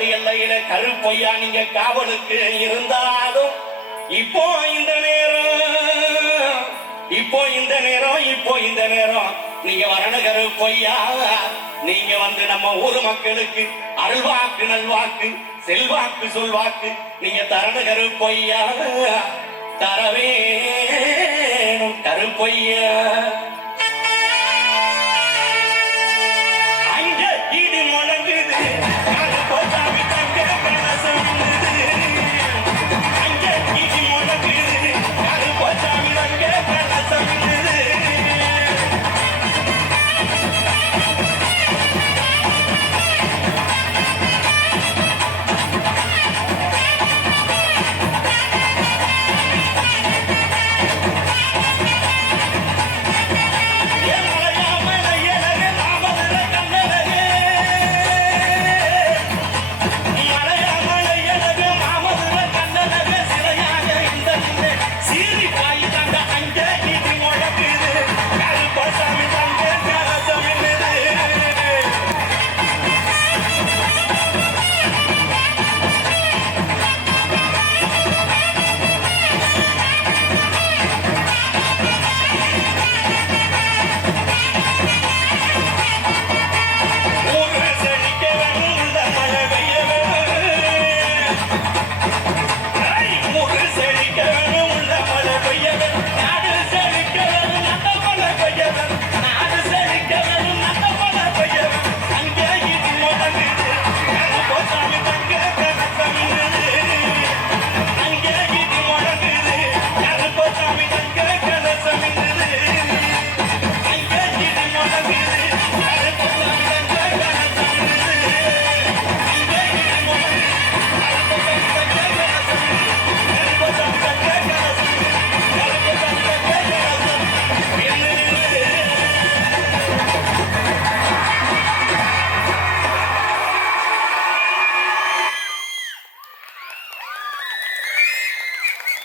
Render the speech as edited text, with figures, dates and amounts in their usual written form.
தமிழ்நாட்டு எல்லையில கருப்பையா நீங்க காவலுக்கு இருந்தாலும் இப்போ இந்த நேரம் நீங்க வரணும் கருப்பையா. நீங்க வந்து நம்ம ஊர் மக்களுக்கு அருள்வாக்கு நல்வாக்கு செல்வாக்கு சொல்வாக்கு நீங்க தரணும் கருப்பையா, தரவேணும் கருப்பையா.